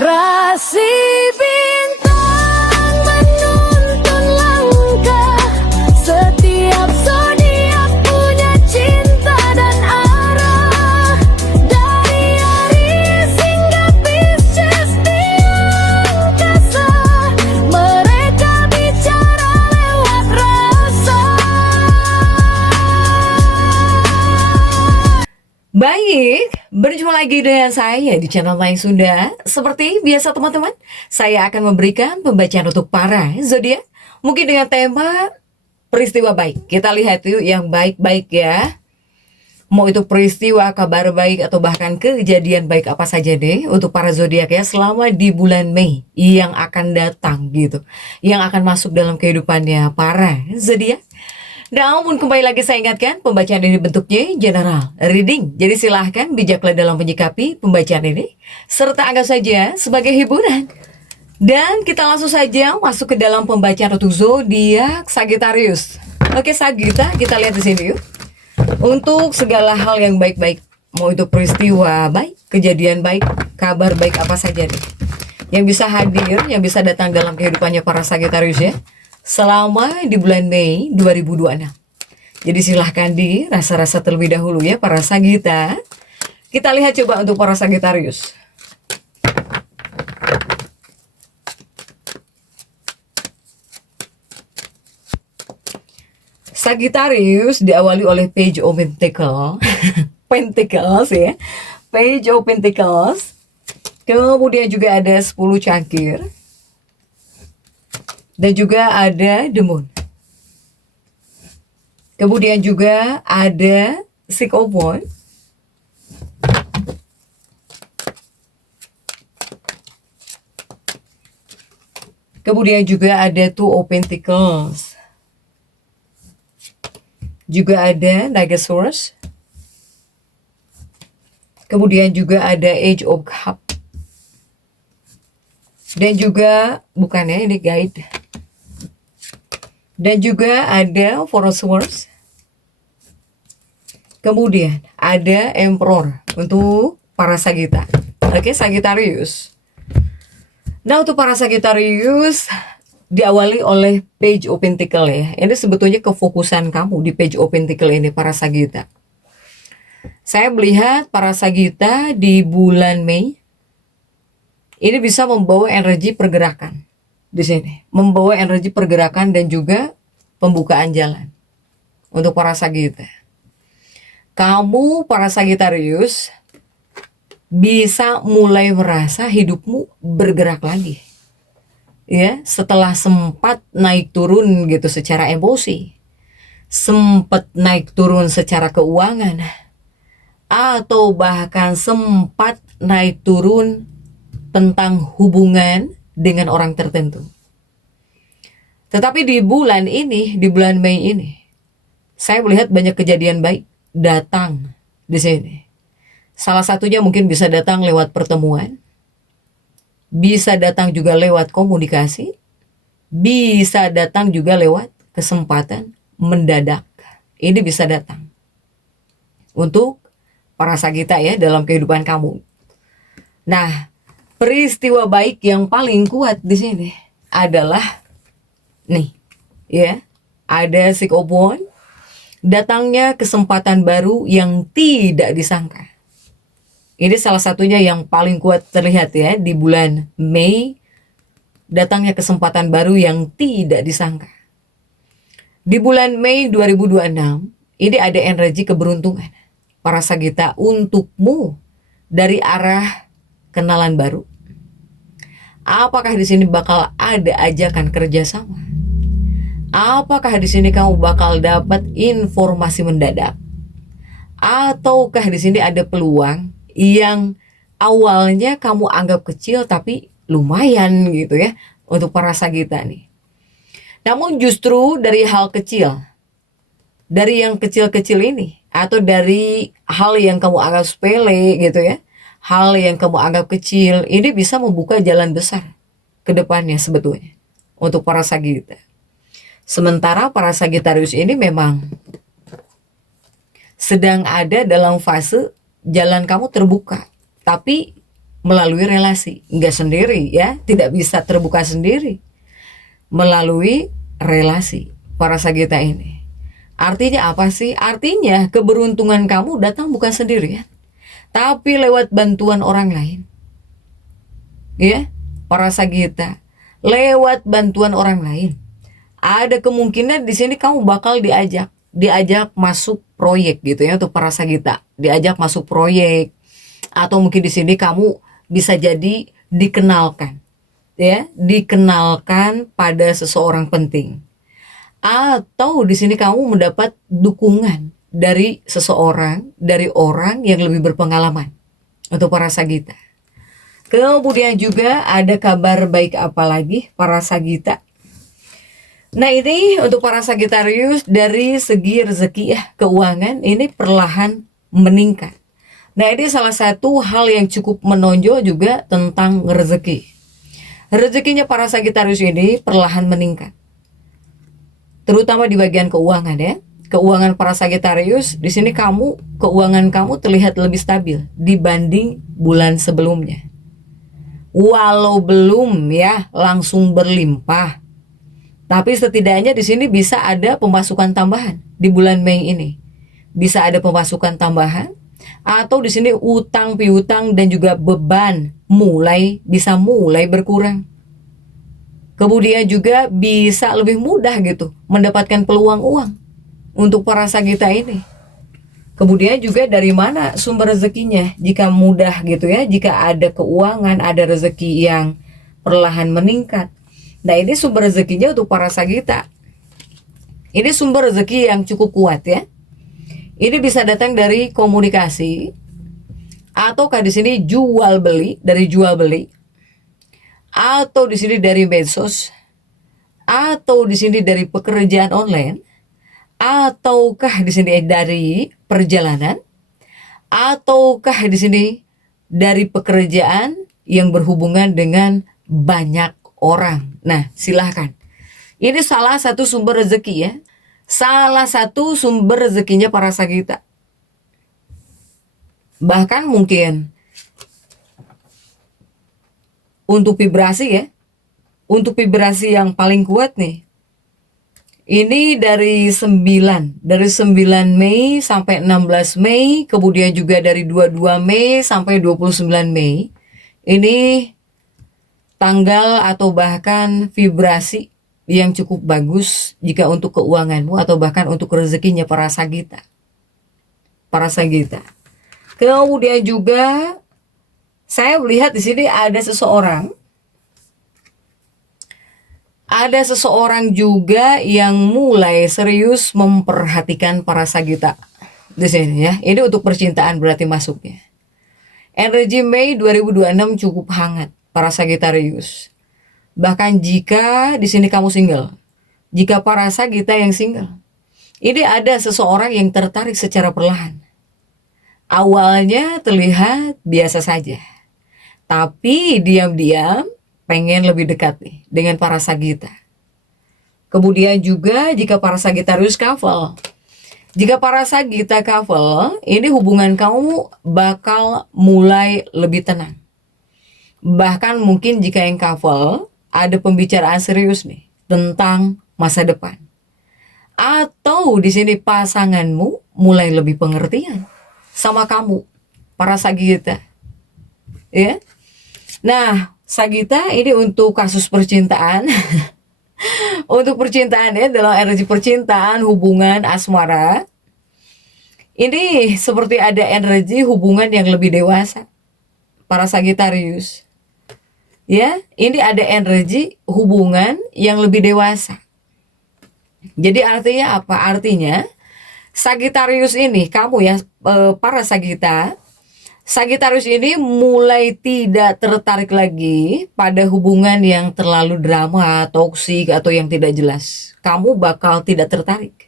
Rasi bintang menuntun langkah, setiap zodiak punya cinta dan arah. Dari Aries hingga Pisces di angkasa, mereka bicara lewat rasa. Baik, berjumpa lagi dengan saya di channel Mayang Sunda. Seperti biasa teman-teman, saya akan memberikan pembacaan untuk para zodiak, mungkin dengan tema peristiwa baik. Kita lihat yuk yang baik-baik ya. Mau itu peristiwa, kabar baik, atau bahkan kejadian baik apa saja deh untuk para zodiak ya selama di bulan Mei yang akan datang gitu, yang akan masuk dalam kehidupannya para zodiak. Namun kembali lagi saya ingatkan, pembacaan ini bentuknya general reading. Jadi silahkan bijaklah dalam menyikapi pembacaan ini, serta anggap saja sebagai hiburan. Dan kita langsung saja masuk ke dalam pembacaan untuk zodiak Sagittarius. Oke Sagitta, kita lihat di sini yuk. Untuk segala hal yang baik-baik, mau itu peristiwa baik, kejadian baik, kabar baik apa saja nih, yang bisa hadir, yang bisa datang dalam kehidupannya para Sagittarius ya, selama di bulan Mei 2026. Jadi silahkan dirasa-rasa terlebih dahulu ya para Sagitta. Kita lihat coba untuk para Sagittarius. Sagittarius diawali oleh Page of Pentacles. Pentacles ya. Page of Pentacles. Kemudian juga ada 10 cangkir. Dan juga ada The Moon. Kemudian juga ada Six of Wands. Kemudian juga ada Two of Pentacles. Juga ada Knight of Swords. Kemudian juga ada Age of Cups. Dan juga, bukannya ini guide. Dan juga ada Four of Swords. Kemudian ada Emperor untuk para Sagitta. Oke, Sagittarius. Nah, untuk para Sagittarius diawali oleh Page of Pentacles ya. Ini sebetulnya kefokusan kamu di Page of Pentacles ini para Sagitta. Saya melihat para Sagitta di bulan Mei ini bisa membawa energi pergerakan. Di sini membawa energi pergerakan dan juga pembukaan jalan untuk para Sagitta. Kamu para Sagittarius bisa mulai merasa hidupmu bergerak lagi ya, setelah sempat naik turun gitu secara emosi, sempat naik turun secara keuangan, atau bahkan sempat naik turun tentang hubungan dengan orang tertentu. Tetapi di bulan ini, di bulan Mei ini, saya melihat banyak kejadian baik datang di sini. Salah satunya mungkin bisa datang lewat pertemuan, bisa datang juga lewat komunikasi, bisa datang juga lewat kesempatan mendadak. Ini bisa datang untuk para Sagitta ya dalam kehidupan kamu. Nah, peristiwa baik yang paling kuat di sini adalah nih, ya, ada Six of Wands, datangnya kesempatan baru yang tidak disangka. Ini salah satunya yang paling kuat terlihat ya di bulan Mei, datangnya kesempatan baru yang tidak disangka. Di bulan Mei 2026, ini ada energi keberuntungan para Sagitta untukmu dari arah kenalan baru. Apakah di sini bakal ada ajakan kerjasama? Apakah di sini kamu bakal dapat informasi mendadak? Ataukah di sini ada peluang yang awalnya kamu anggap kecil tapi lumayan gitu ya untuk para Sagitta nih. Namun justru dari hal kecil, dari yang kecil-kecil ini, atau dari hal yang kamu anggap sepele gitu ya, hal yang kamu anggap kecil, ini bisa membuka jalan besar ke depannya sebetulnya untuk para Sagitta. Sementara para Sagittarius ini memang sedang ada dalam fase jalan kamu terbuka, tapi melalui relasi, nggak sendiri ya, tidak bisa terbuka sendiri, melalui relasi para Sagita ini. Artinya apa sih? Artinya keberuntungan kamu datang bukan sendirian, tapi lewat bantuan orang lain. Ya, para Sagita, lewat bantuan orang lain. Ada kemungkinan di sini kamu bakal diajak masuk proyek gitu ya, untuk para Sagita, diajak masuk proyek, atau mungkin di sini kamu bisa jadi dikenalkan, ya, dikenalkan pada seseorang penting, atau di sini kamu mendapat dukungan dari seseorang, dari orang yang lebih berpengalaman untuk para Sagita. Kemudian juga ada kabar baik apa lagi para Sagita? Nah, ini untuk para Sagitarius dari segi rezeki ya, keuangan ini perlahan meningkat. Nah, ini salah satu hal yang cukup menonjol juga tentang rezeki. Rezekinya para Sagitarius ini perlahan meningkat, terutama di bagian keuangan ya. Keuangan para Sagitarius di sini keuangan kamu terlihat lebih stabil dibanding bulan sebelumnya. Walau belum ya langsung berlimpah, tapi setidaknya di sini bisa ada pemasukan tambahan di bulan Mei ini. Bisa ada pemasukan tambahan, atau di sini utang piutang dan juga beban bisa mulai berkurang. Kemudian juga bisa lebih mudah gitu mendapatkan peluang uang untuk para Sagita ini. Kemudian juga dari mana sumber rezekinya? Jika mudah gitu ya, jika ada keuangan, ada rezeki yang perlahan meningkat. Nah, ini sumber rezekinya untuk para Sagita. Ini sumber rezeki yang cukup kuat ya. Ini bisa datang dari komunikasi, ataukah di sini jual beli, atau di sini dari medsos, atau di sini dari pekerjaan online, ataukah di sini dari perjalanan, ataukah di sini dari pekerjaan yang berhubungan dengan banyak orang. Nah, silahkan. Ini salah satu sumber rezeki ya. Salah satu sumber rezekinya para Sagita. Bahkan mungkin untuk vibrasi ya, untuk vibrasi yang paling kuat nih, ini dari 9 Mei sampai 16 Mei, kemudian juga dari 22 Mei sampai 29 Mei. Ini tanggal atau bahkan vibrasi yang cukup bagus jika untuk keuanganmu atau bahkan untuk rezekinya para Sagita. Para Sagita. Kemudian juga saya melihat di sini ada seseorang juga yang mulai serius memperhatikan para Sagita di sini ya. Ini untuk percintaan berarti masuknya. Energi Mei 2026 cukup hangat para Sagitarius. Bahkan jika di sini kamu single, jika para Sagita yang single, ini ada seseorang yang tertarik secara perlahan. Awalnya terlihat biasa saja, tapi diam-diam pengen lebih dekat nih dengan para Sagita. Kemudian juga jika para Sagitarius couple, jika para Sagita couple, ini hubungan kamu bakal mulai lebih tenang. Bahkan mungkin jika yang couple ada pembicaraan serius nih tentang masa depan, atau di sini pasanganmu mulai lebih pengertian sama kamu, para Sagita, ya. Nah, Sagita ini untuk kasus percintaan, untuk percintaan ya, dalam energi percintaan, hubungan asmara, ini seperti ada energi hubungan yang lebih dewasa, para Sagitarius. Ya, ini ada energi hubungan yang lebih dewasa. Jadi artinya apa? Artinya Sagitarius ini, kamu ya, para Sagitarius ini mulai tidak tertarik lagi pada hubungan yang terlalu drama, toksik, atau yang tidak jelas. Kamu bakal tidak tertarik.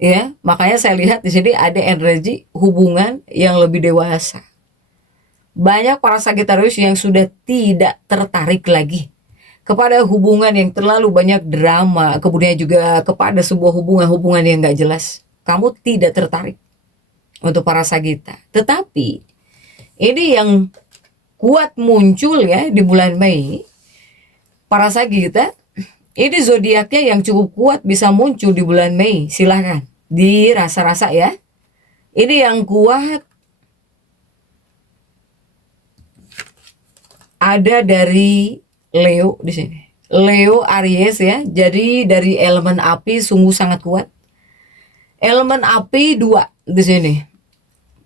Ya, makanya saya lihat di sini ada energi hubungan yang lebih dewasa. Banyak para Sagitarius yang sudah tidak tertarik lagi kepada hubungan yang terlalu banyak drama, kemudian juga kepada sebuah hubungan yang gak jelas. Kamu tidak tertarik untuk para Sagita. Tetapi ini yang kuat muncul ya di bulan Mei, para Sagita, ini zodiaknya yang cukup kuat bisa muncul di bulan Mei. Silahkan dirasa-rasa ya. Ini yang kuat ada dari Leo di sini. Leo Aries ya. Jadi dari elemen api sungguh sangat kuat. Elemen api 2 di sini.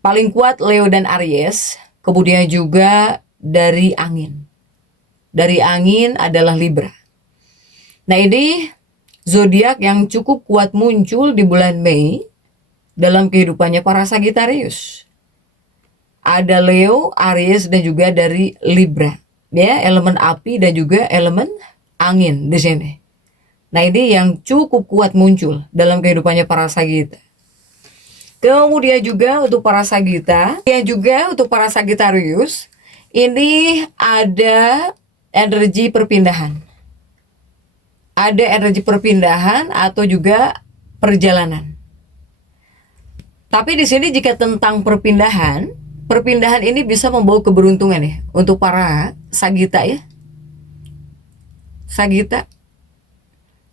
Paling kuat Leo dan Aries. Kemudian juga dari angin. Dari angin adalah Libra. Nah, ini zodiak yang cukup kuat muncul di bulan Mei dalam kehidupannya para Sagittarius. Ada Leo, Aries, dan juga dari Libra. Ya, elemen api dan juga elemen angin di sini. Nah, ini yang cukup kuat muncul dalam kehidupannya para Sagitta. Kemudian juga untuk para Sagitta, yang juga untuk para Sagittarius, ini ada energi perpindahan. Ada energi perpindahan atau juga perjalanan. Tapi di sini jika tentang perpindahan, perpindahan ini bisa membawa keberuntungan ya untuk para Sagitta ya. Sagitta.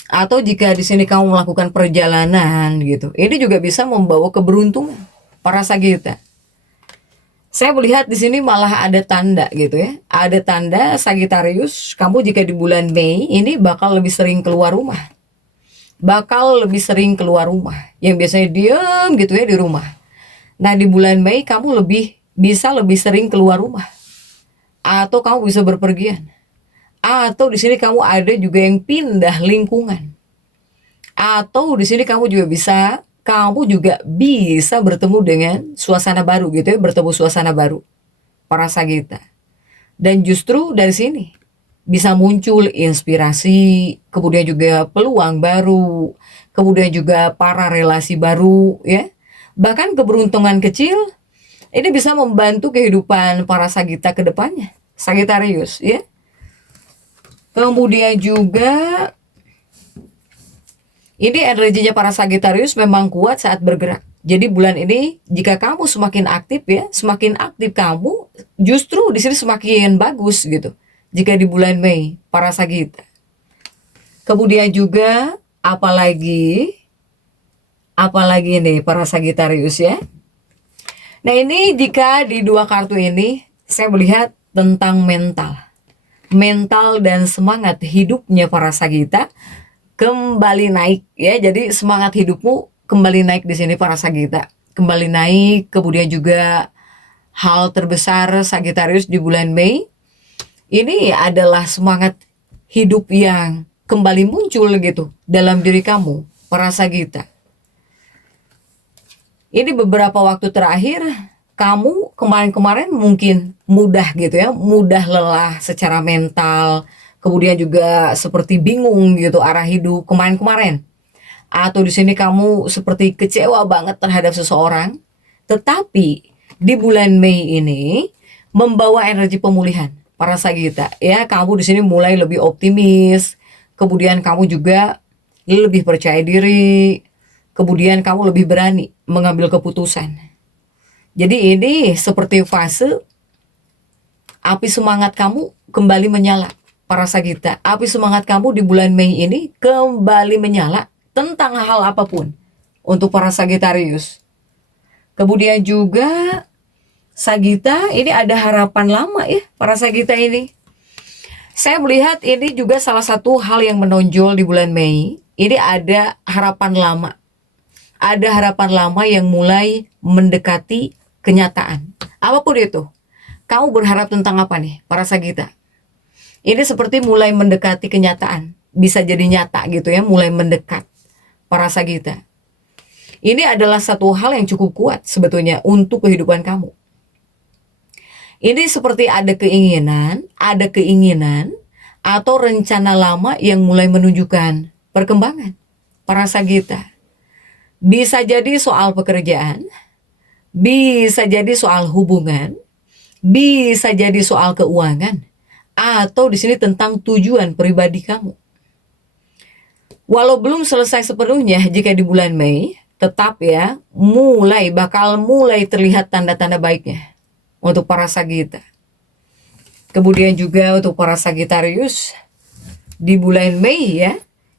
Atau jika di sini kamu melakukan perjalanan gitu, ini juga bisa membawa keberuntungan para Sagitta. Saya melihat di sini malah ada tanda gitu ya. Ada tanda Sagittarius, kamu jika di bulan Mei ini bakal lebih sering keluar rumah. Bakal lebih sering keluar rumah. Yang biasanya diam gitu ya di rumah. Nah, di bulan Mei kamu bisa lebih sering keluar rumah. Atau kamu bisa berpergian. Atau di sini kamu ada juga yang pindah lingkungan. Atau di sini kamu juga bisa bertemu dengan suasana baru gitu ya, bertemu suasana baru para Sagitta. Dan justru dari sini bisa muncul inspirasi, kemudian juga peluang baru, kemudian juga para relasi baru ya. Bahkan keberuntungan kecil ini bisa membantu kehidupan para Sagitta ke depannya, Sagittarius ya. Kemudian juga ini energinya para Sagittarius memang kuat saat bergerak. Jadi bulan ini jika kamu semakin aktif ya, semakin aktif kamu justru di sini semakin bagus gitu. Jika di bulan Mei para Sagitta. Kemudian juga apalagi nih para Sagittarius ya. Nah, ini jika di 2 kartu ini saya melihat tentang mental dan semangat hidupnya para Sagitta kembali naik ya. Jadi semangat hidupmu kembali naik di sini para Sagitta. Kembali naik, kemudian juga hal terbesar Sagittarius di bulan Mei ini adalah semangat hidup yang kembali muncul gitu dalam diri kamu para Sagitta. Ini beberapa waktu terakhir kamu kemarin-kemarin mungkin mudah gitu ya, mudah lelah secara mental, kemudian juga seperti bingung gitu arah hidup kemarin-kemarin. Atau di sini kamu seperti kecewa banget terhadap seseorang, tetapi di bulan Mei ini membawa energi pemulihan para Sagitta. Ya, kamu di sini mulai lebih optimis, kemudian kamu juga lebih percaya diri, kemudian kamu lebih berani mengambil keputusan. Jadi ini seperti fase api semangat kamu kembali menyala para Sagitta. Api semangat kamu di bulan Mei ini kembali menyala tentang hal apapun untuk para Sagittarius. Kemudian juga Sagitta ini ada harapan lama ya para Sagitta ini. Saya melihat ini juga salah satu hal yang menonjol di bulan Mei. Ini ada harapan lama. Ada harapan lama yang mulai mendekati kenyataan. Apapun itu. Kamu berharap tentang apa nih para Sagitta? Ini seperti mulai mendekati kenyataan. Bisa jadi nyata gitu ya, mulai mendekat para Sagitta. Ini adalah satu hal yang cukup kuat sebetulnya untuk kehidupan kamu. Ini seperti ada keinginan atau rencana lama yang mulai menunjukkan perkembangan para Sagitta. Bisa jadi soal pekerjaan, bisa jadi soal hubungan, bisa jadi soal keuangan, atau di sini tentang tujuan pribadi kamu. Walau belum selesai sepenuhnya jika di bulan Mei, tetap ya bakal mulai terlihat tanda-tanda baiknya untuk para Sagitta. Kemudian juga untuk para Sagittarius di bulan Mei ya.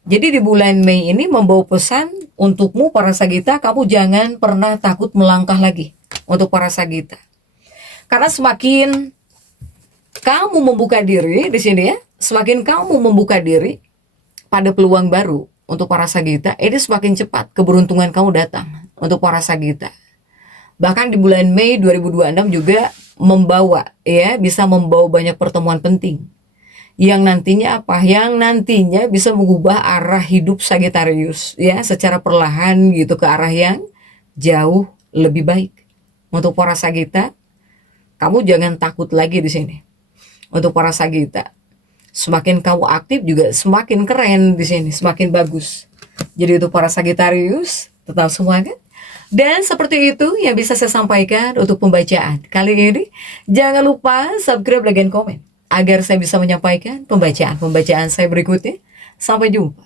Jadi di bulan Mei ini membawa pesan untukmu para Sagita, kamu jangan pernah takut melangkah lagi untuk para Sagita. Karena semakin kamu membuka diri di sini ya, semakin kamu membuka diri pada peluang baru untuk para Sagita, ini semakin cepat keberuntungan kamu datang untuk para Sagita. Bahkan di bulan Mei 2026 juga bisa membawa banyak pertemuan penting yang nantinya apa? Yang nantinya bisa mengubah arah hidup Sagittarius ya, secara perlahan gitu ke arah yang jauh lebih baik. Untuk para Sagita, kamu jangan takut lagi di sini. Untuk para Sagita, semakin kamu aktif juga semakin keren di sini, semakin bagus. Jadi untuk para Sagittarius, tetap semangat. Dan seperti itu yang bisa saya sampaikan untuk pembacaan kali ini. Jangan lupa subscribe, like, dan komen agar saya bisa menyampaikan pembacaan saya berikutnya. Sampai jumpa.